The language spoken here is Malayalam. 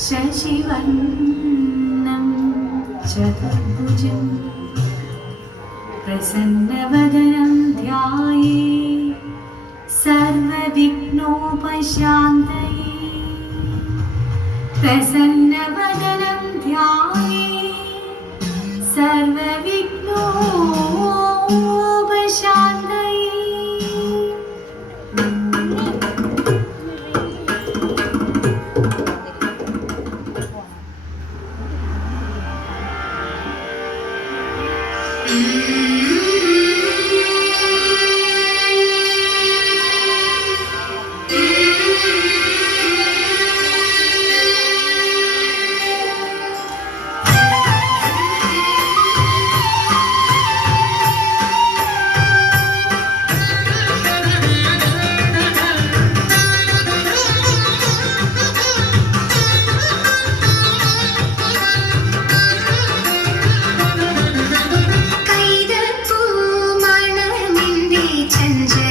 ശശിവർണം ചതുർഭുജം പ്രസന്നവദനം ധ്യായേ സർവവിഘ്നോപശാന്തയേ. പ്രസന്ന Sence